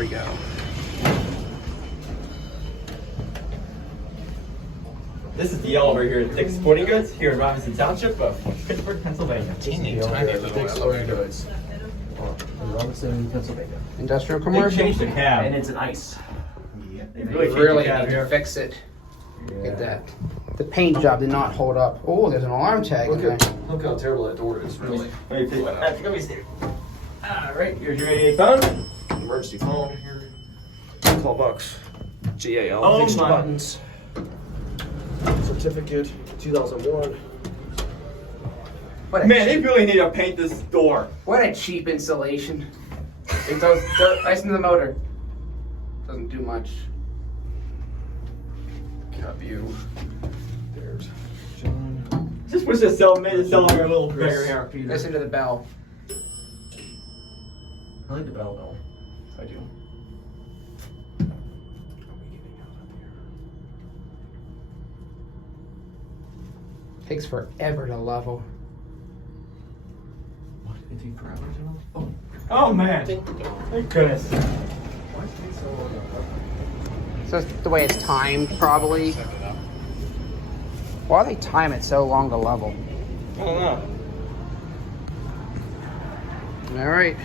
There we go. This is the elevator here at Dick's Sporting Goods here in Robinson Township of Pittsburgh, Pennsylvania. Teeny tiny little elevator. In Robinson, Pennsylvania. Industrial They commercial. changed the cab. And it's an ice. Yeah, they Really changed the cab need to here. fix it. Yeah. Get that. The paint job did not hold up. Oh, there's an alarm tag in there. Look how terrible that door is, really. Let me see. All right, here's your 88 phone. Emergency phone here. $12. GAL. Oh Fixed my. buttons. Certificate 2001. What a Man, they cheap, really need to paint this door. what a cheap installation. It does ice into the motor. Doesn't do much. Cab view. There's John. Just wish the cell made the cylinder a little bigger here, Peter. Listen to the bell. I like the bell though. I do. Takes forever to level. What? It takes forever to know? Oh. Oh man, thank goodness. Why is it take so long? So it's the way it's timed, probably. Why do they time it so long to level? I don't know. All right.